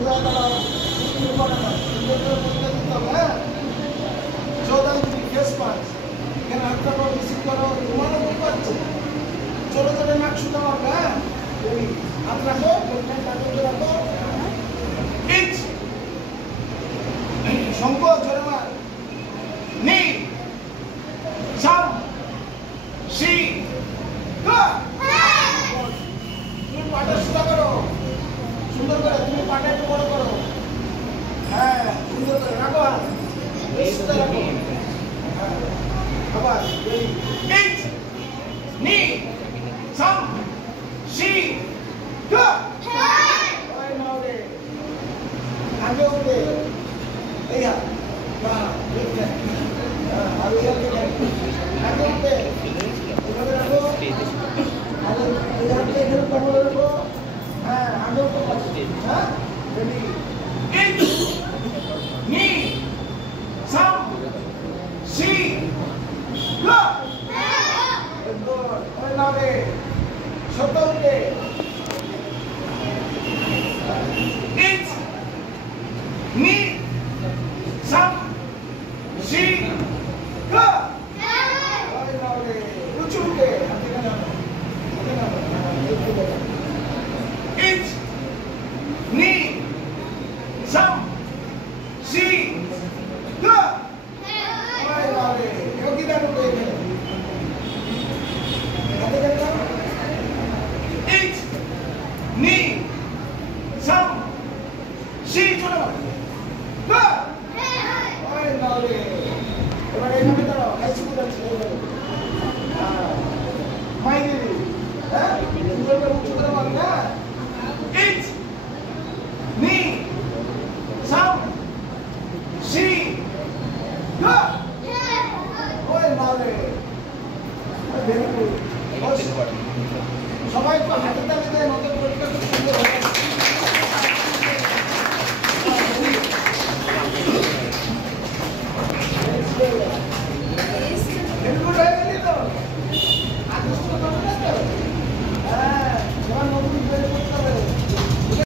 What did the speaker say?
সোজা দাঁড়াও, তুমি করে না, সুন্দর করে বলতে দিতে হবে, হ্যাঁ? চৌদান তুমি ফেস পাঁচ, এখানে হাতটা পর রিসিভ করো, তোমারও বুঝতে পারছো, চলে চলে নাক শুধু হবে, হ্যাঁ? হাত রাখো, হাতে রাখো, ইচ, শঙ্খ জোরে মার, নি, সাম, শি, গা, তুমি পাটা সোজা করো, সুন্দর করে তুমি পাটা একটু বড় করো, হ্যাঁ সুন্দর করে রাখো, সোজা রাখো, হ্যাঁ আবার ইচ, নি, সাম, শি, গা, ওই নাও রে, আগে উঠে, এই হাত, বাহ, ঠিক আছে, আগে উঠে, এভাবে রাখো, আগে এই হাতটা এখানে কমলে রাখো, হ্যাঁ আগে উঠে পাচ্ছি, হ্যাঁ রেডি, ইচ, নি, সাম, শি, গা, ওই নাও রে, শব্দ উঠে, ইচ, নি, সাম, শি, গা, ওই নাও রে, উঁচু উঠে, হাতে নাও, ইচ, নি, সাম, শি, গা, ওই নাও রে, যোগী দান উঠে, হাতে নাও, ইচ, নি, সাম, শি, চলো, গা, ওই নাও রে, এবার এইভাবে দাঁড়াও, হাইসি কোথাচ্ছে, মাইনে, হ্যাঁ সুন্দর করে উঁচু করে বল, না, ইচ, নি, সাম, শি, গা, ওই নাও রে, ভেরি গুড, সবাই তো হাতে তালে দেয়, নতুন পরীক্ষা খুব সুন্দর হয়, ভেরি গুড,